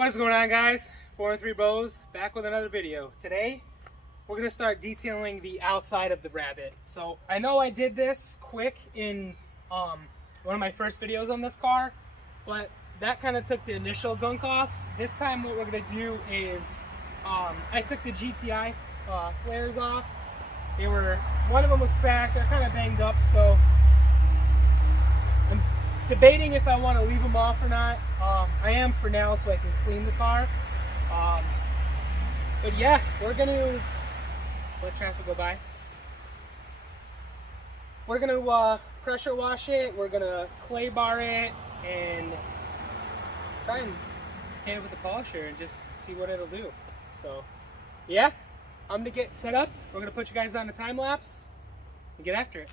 What is going on, guys? 4 and 3 Bows back with another video. Today we're going to start detailing the outside of the rabbit. So I know I did this quick in one of my first videos on this car, but that kind of took the initial gunk off. This time what we're going to do is I took the GTI flares off. One of them was cracked, they're kind of banged up, so I'm debating if I want to leave them off or not. I am for now, so I can clean the car. But yeah, we're gonna let traffic go by. We're gonna pressure wash it. We're gonna clay bar it and try and paint it with the polisher and just see what it'll do. So yeah, I'm gonna get set up. We're gonna put you guys on the time lapse and get after it.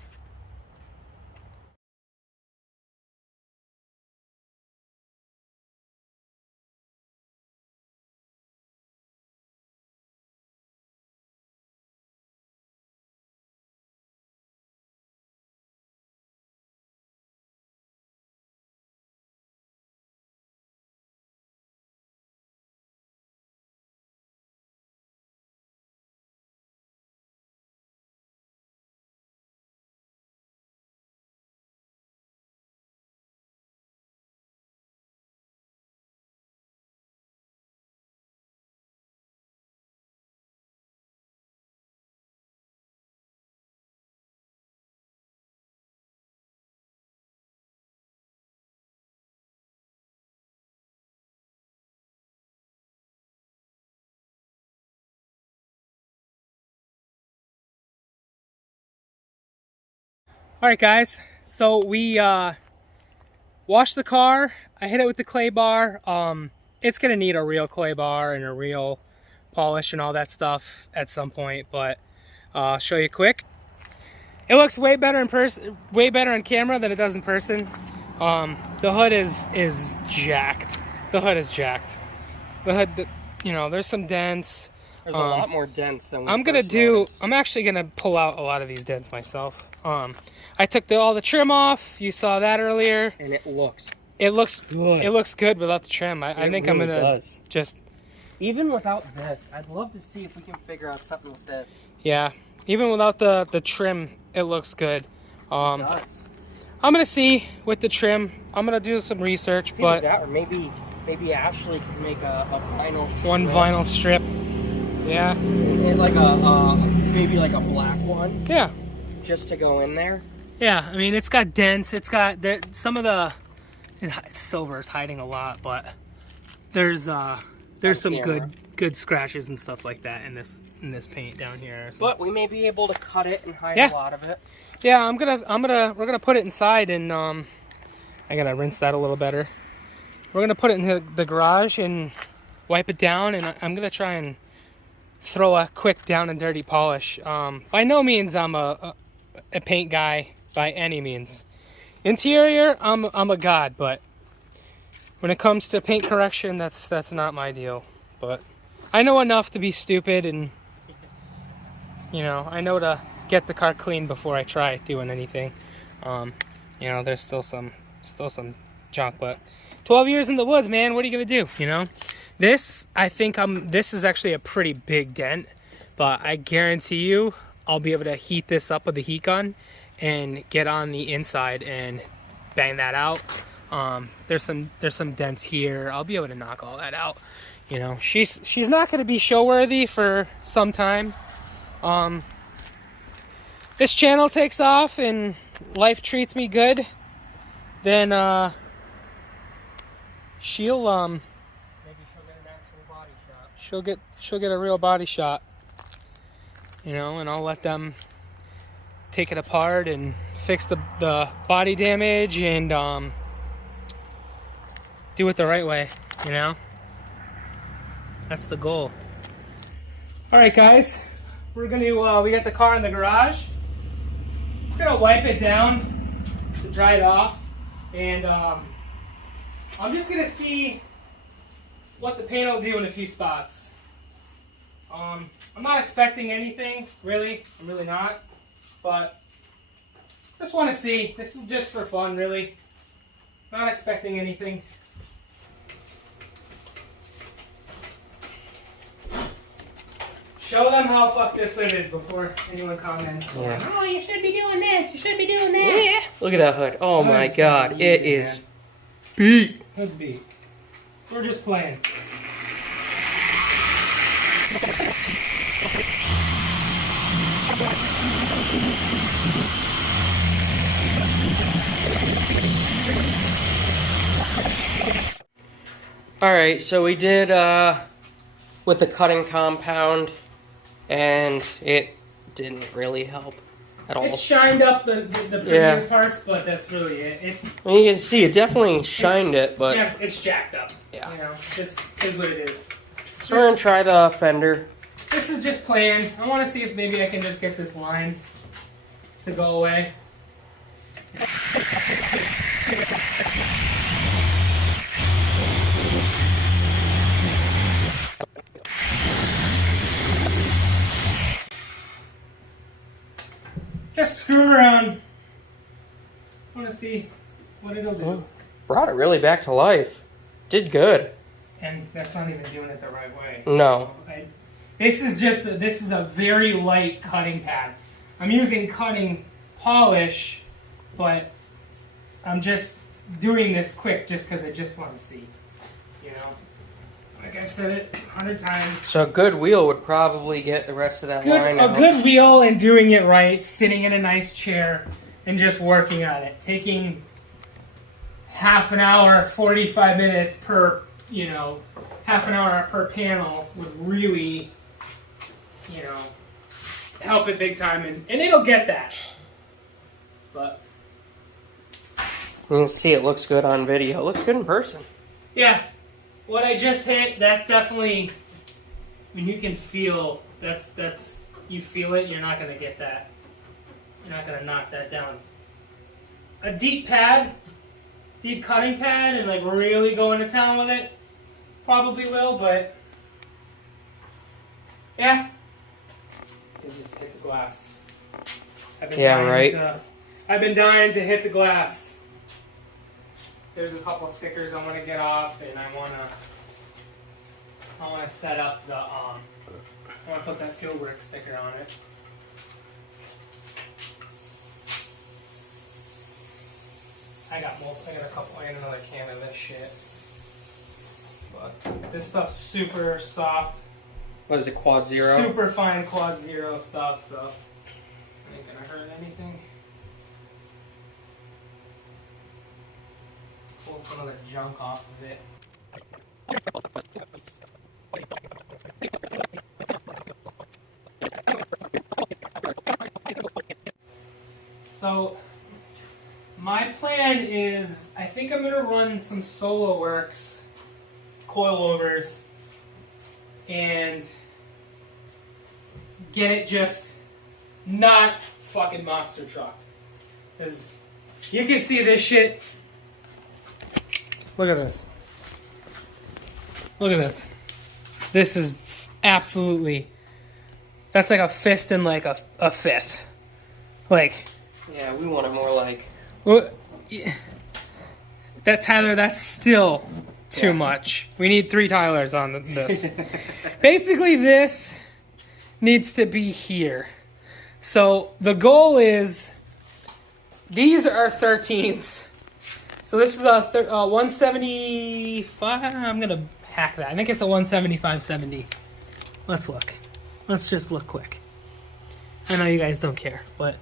All right, guys, so we washed the car. I hit it with the clay bar. It's gonna need a real clay bar and a real polish and all that stuff at some point, but I'll show you quick. It looks way better in person, way better on camera than it does in person. The hood is jacked. The hood is jacked. The hood, you know, there's some dents. There's a lot more dents than we I'm actually gonna pull out a lot of these dents myself. I took all the trim off. You saw that earlier. And it looks good. It looks good without the trim. I think I'm gonna just. Even without this, I'd love to see if we can figure out something with this. Yeah, even without the trim, it looks good. It does. I'm gonna see with the trim. I'm gonna do some research, It's but that or maybe Ashley can make a vinyl strip. One vinyl strip. Yeah. And like maybe like a black one. Yeah. Just to go in there. Yeah, I mean, it's got dents. It's got some of the silver is hiding a lot, but there's some good scratches and stuff like that in this paint down here. So. But we may be able to cut it and hide a lot of it. Yeah, we're gonna put it inside, and I gotta rinse that a little better. We're gonna put it in the garage and wipe it down, and I'm gonna try and throw a quick down and dirty polish. By no means I'm a paint guy by any means. Interior, I'm a god, but when it comes to paint correction, that's not my deal. But I know enough to be stupid, and you know, I know to get the car clean before I try doing anything. You know, there's still some junk, but 12 years in the woods, man, what are you gonna do? You know, this is actually a pretty big dent, but I guarantee you I'll be able to heat this up with the heat gun and get on the inside and bang that out. There's some dents here. I'll be able to knock all that out. You know, she's not going to be show worthy for some time. This channel takes off and life treats me good, then she'll maybe she'll get an actual body shot. She'll get a real body shot. You know, and I'll let them take it apart and fix the body damage and do it the right way, you know? That's the goal. All right, guys, we're gonna, we got the car in the garage. Just gonna wipe it down to dry it off. And I'm just gonna see what the paint will do in a few spots. I'm not expecting anything, really. I'm really not. But just want to see. This is just for fun, really. Not expecting anything. Show them how fucked this it is before anyone comments. Yeah. Oh, you should be doing this. You should be doing this. Yeah. Look at that hood. Oh my That's god, beat, it man. is beat. Let's beat. We're just playing. Alright, so we did with the cutting compound, and it didn't really help at all. It shined up the premium parts, but that's really it. It's. And you can see it definitely shined it, but Yeah, it's jacked up. Yeah. You know, this is what it is. so we're gonna try the fender. This is just playing. I want to see if maybe I can just get this line to go away. Just screwing around. I want to see what it'll do. Oh. Brought it really back to life. Did good. And that's not even doing it the right way. No. This is a very light cutting pad. I'm using cutting polish, but I'm just doing this quick just because I just want to see. You know, like I've said it 100 times. So a good wheel would probably get the rest of that line out. A good wheel and doing it right, sitting in a nice chair and just working on it, taking half an hour, 45 minutes per, half an hour per panel would really, help it big time, and it'll get that. But you can see it looks good on video. It looks good in person. yeah, what I just hit, that definitely, you can feel, you feel it, you're not going to get that. You're not going to knock that down. A deep cutting pad, and like really going to town with it, probably will, but yeah. Just hit the glass. I've been dying to hit the glass. There's a couple stickers I want to get off, and I want to set up the I want to put that Solowerks sticker on it. I got another can of this shit. But this stuff's super soft. What is it, Quad Zero? Super fine Quad Zero stuff, so ain't gonna hurt anything. Pull some of the junk off of it. So my plan is, I think I'm gonna run some Solowerks coilovers and get it just not fucking monster truck. Because you can see this shit. Look at this. Look at this. This is absolutely, that's like a fist and like a fifth. Like. Yeah, we want it more like. Well, that Tyler, that's still too much. We need 3 Tylers on this. Basically, this needs to be here. So the goal is, these are 13s. So this is a 175. I'm gonna hack that. I think it's a 175/70. Let's look. Let's just look quick. I know you guys don't care, but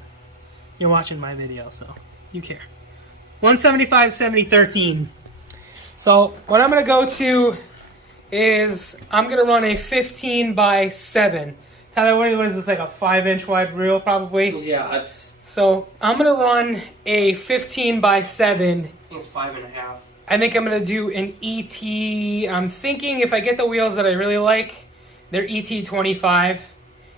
you're watching my video, so you care. 175/70 13. So what I'm going to go to is I'm going to run a 15/7. Tyler, what is this, like a 5-inch wide reel probably? Yeah, it's... So I'm going to run a 15/7. I think it's 5.5. I think I'm going to do an ET. I'm thinking if I get the wheels that I really like, they're ET 25.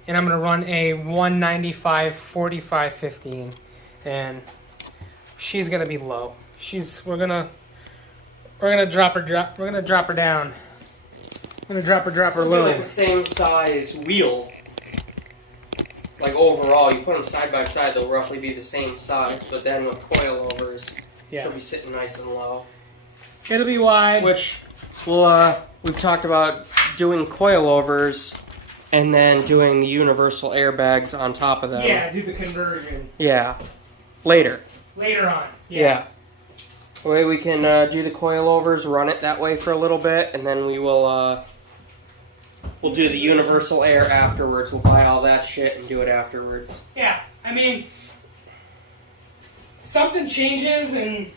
And I'm going to run a 195/45/15. And she's going to be low. We're going to drop her down. We're going to drop her low. Like the same size wheel. Like overall, you put them side by side, they'll roughly be the same size. But then with coilovers, she'll be sitting nice and low. It'll be wide. Which, we've talked about doing coilovers and then doing the universal airbags on top of them. Yeah, do the conversion. Yeah. Later. Later on. Yeah. The way we can do the coilovers, run it that way for a little bit, and then we will we'll do the universal air afterwards. We'll buy all that shit and do it afterwards. Yeah, I mean, something changes and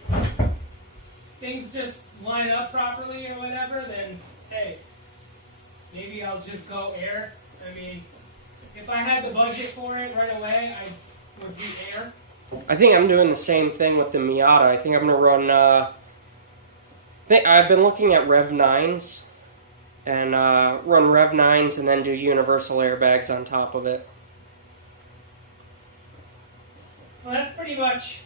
things just line up properly or whatever, then hey, maybe I'll just go air. I mean, if I had the budget for it right away, I would do air. I think I'm doing the same thing with the Miata. I think I'm going to run... I've been looking at Rev 9s. And run Rev 9s and then do universal airbags on top of it. So that's pretty much...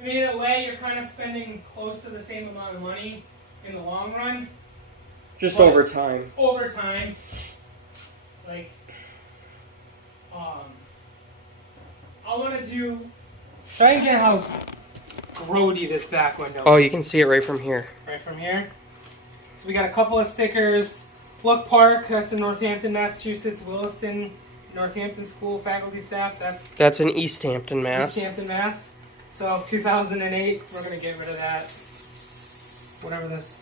I mean, in a way, you're kind of spending close to the same amount of money in the long run. Just over time. Over time. Like... I want to do... Try and get how grody this back window is. Oh, you can see it right from here. Right from here. So we got a couple of stickers. Look Park, that's in Northampton, Massachusetts. Williston, Northampton School faculty staff. That's in East Hampton, Mass. East Hampton, Mass. So 2008, we're gonna get rid of that. Whatever this.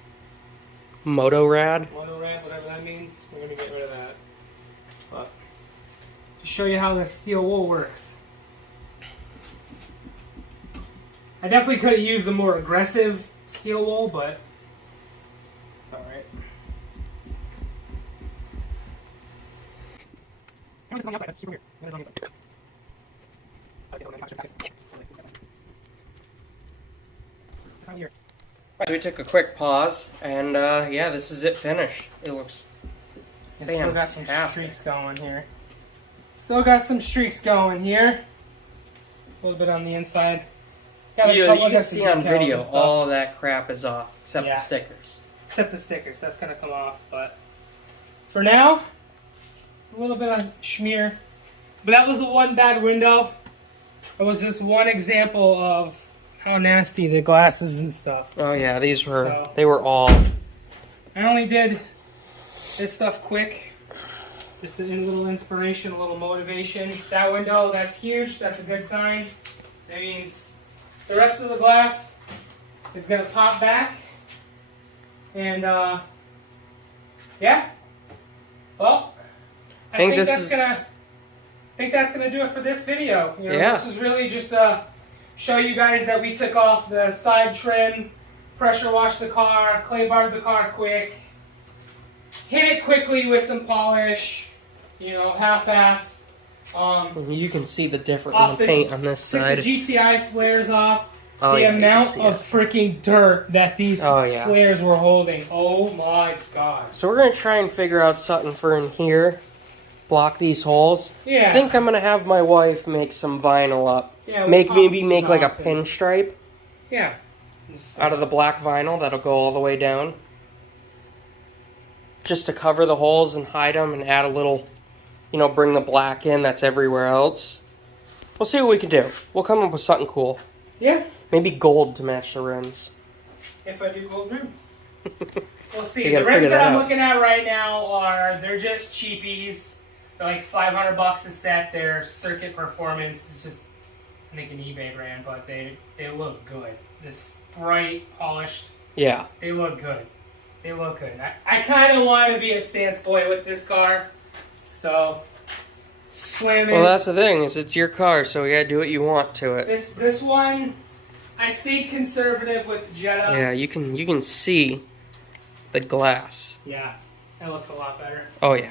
Motorad, whatever that means. We're gonna get rid of that. But to show you how this steel wool works. I definitely could have used a more aggressive steel wool, but it's alright. Right, we took a quick pause, and yeah, this is it finished. It looks Still got some streaks going here. Still got some streaks going here. A little bit on the inside. You can see on video all that crap is off, except the stickers. Except the stickers, that's going to come off. But for now, a little bit of schmear. But that was the one bad window. It was just one example of how nasty the glasses and stuff. Oh yeah, these were, they were all... I only did this stuff quick. Just a little inspiration, a little motivation. That window, that's huge. That's a good sign. That means... the rest of the glass is going to pop back. And, yeah. Well, I think that's gonna do it for this video. You know, this is really just to show you guys that we took off the side trim, pressure washed the car, clay barred the car quick, hit it quickly with some polish, you know, half-ass. You can see the difference in the paint on this side. The GTI flares off. The amount of freaking dirt that these flares were holding. Oh my god. So we're going to try and figure out something for in here. Block these holes. Yeah. I think I'm going to have my wife make some vinyl up. Yeah, maybe make like a pinstripe. Yeah. Out of the black vinyl that'll go all the way down. Just to cover the holes and hide them and add a little, you know, bring the black in that's everywhere else. We'll see what we can do. We'll come up with something cool. Yeah. Maybe gold to match the rims. If I do gold rims. We'll see. The rims that I'm looking at right now they're just cheapies. They're like $500 a set. They're Circuit Performance. It's just, I think, an eBay brand, but they look good. This bright, polished. Yeah. They look good. They look good. I kind of want to be a stance boy with this car. So, slamming. Well, that's the thing, is it's your car, so you gotta do what you want to it. This one, I stayed conservative with the Jetta. Yeah, you can see the glass. Yeah, that looks a lot better. Oh yeah.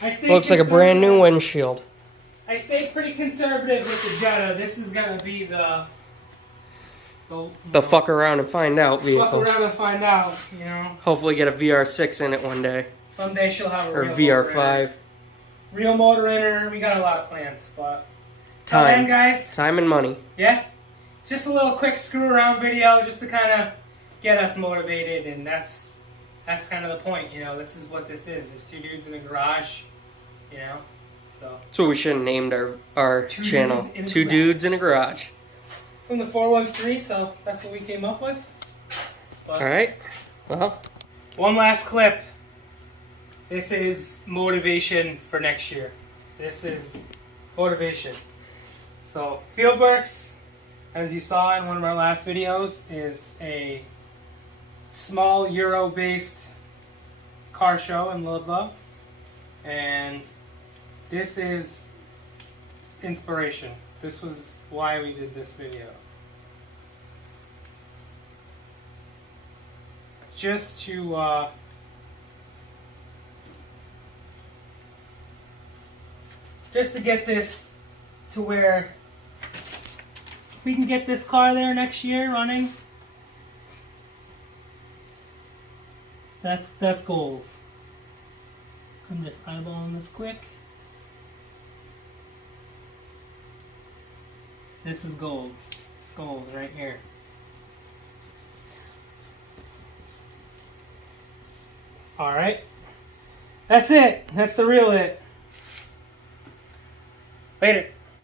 Looks like a brand new windshield. I stayed pretty conservative with the Jetta. This is gonna be the fuck around and find out vehicle. Fuck around and find out, you know. Hopefully get a VR6 in it one day. Someday she'll have a or VR5. Real motor in her. We got a lot of plans, but time, guys. Time and money. Yeah. Just a little quick screw around video, just to kind of get us motivated, and that's kind of the point. You know, this is what this is. It's two dudes in a garage. You know, so. That's what we should have named our channel. Two dudes in a garage. From the 413, so that's what we came up with. But all right. Well, one last clip. This is motivation for next year. This is motivation. So Fieldworks, as you saw in one of our last videos, is a small Euro-based car show in Ludlow. And this is inspiration. This was why we did this video. Just to get this to where we can get this car there next year running. That's goals. I'm just eyeballing this quick. This is goals. Goals right here. Alright. That's it. That's the real it. Later.